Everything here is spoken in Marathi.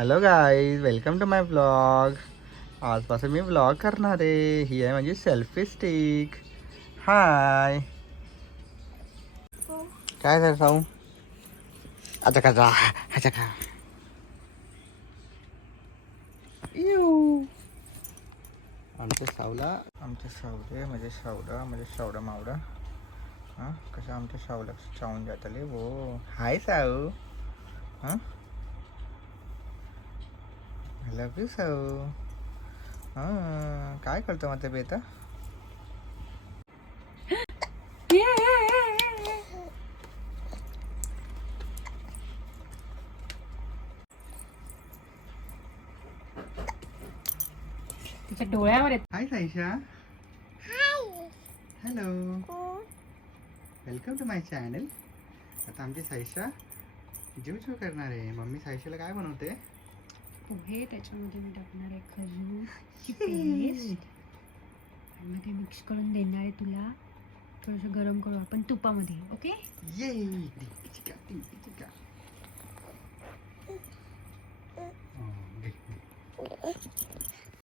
Hello guys, welcome to my blog. आजपासून मी ब्लॉग करणार आहे. ही आहे माझी सेल्फी स्टिक. हाय, काय कर साऊ? अच्छा का अच्छा का आमच्या सावले म्हणजे शावडा मावडा. हां, कसं आमच्या शावला चावून जातले वो. हाय साऊ. हां, आय लव्ह यू साऊ. हां, काय करतो मग ते बेटा? तिच्या डोळ्यावर येत. Hi Saisha. Hello, welcome to my channel. आता आमची साईशा जीव करणार आहे. मम्मी साईशाला काय बनवते? पोहे, त्याच्यामध्ये मी टाकणार आहे खजूरची पेस्ट आणि मग ते मिक्स करून देणार आहे तुला. थोडंसं गरम करू आपण तुपामध्ये. ओके, ये टिक्का टिक्का.